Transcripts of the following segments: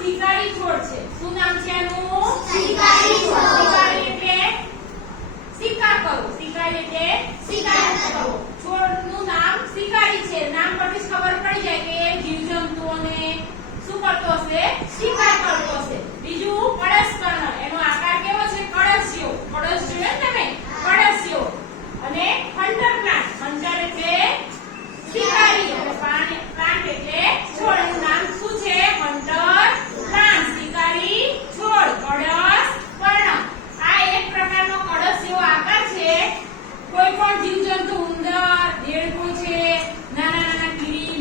શિકારી છોડ છે. શું નામ છે એનું શિકારી છોડ. શિકારી એટલે શિકાર કરવો શિકારી એટલે શિકાર કરવો. છોડનું નામ શિકારી છે. નામ પરથી ખબર પડી જાય કે જીવજંતુઓને શું કરતો હશે? શિકાર કરતો હશે. બીજું કળશ કર્ણ એનો આકાર કેવો છે? કળશ જેવો કળશ જોયો ને તમે? કળશ અને હન્ટર પ્લાન્ટ હન્ટર એટલે શિકારી. અને પ્લાન્ટ એટલે છોડ એનું નામ શું છે હન્ટર પ્લાન્ટ શિકારી છોડ કળશ કર્ણ આ એક પ્રકારનો કળશ જેવો આકાર છે કોઈ પણ જીવજંતુ ઉંદર દેડકો છે નાના નાના કીડી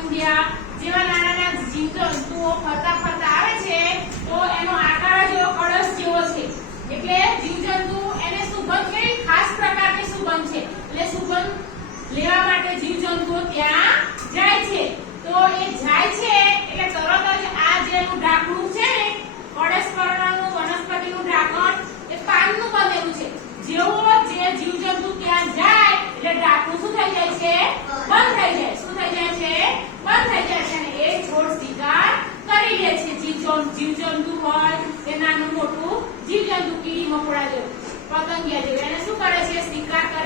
મકોડિયા જેવા નાના નાના જીવજંતુઓ ફરતા ફરતા આવે છે, તો એનો આકાર જ એવો કળશ જેવો છે. એટલે જીવજંતુ એને સુગંધ કઈ ખાસ પ્રકારની સુગંધ છે. એટલે સુગંધ લેવા માટે જીવજંતુઓ ત્યાં જાય છે તો એ જાય છે એટલે તરત જ આ જે એનું ઢાંકણું છે ને કળશ કર્ણનું વનસ્પતિનું ઢાંકણ એ પાનનું બનેલું છે જેવો જે જીવજંતુ ત્યાં જાય એટલે ઢાંકણું શું થઈ જાય છે બંધ થઈ જાય શું થઈ જાય છે બંધ થઈ જાય છે અને એ છોડ શિકાર કરી લે છે જીવજંતુ હોય કે નાનું મોટું જીવજંતુ કીડી મકોડા જેવું. પતંગિયા જેવું. એને શું કરે છે? શિકાર કરી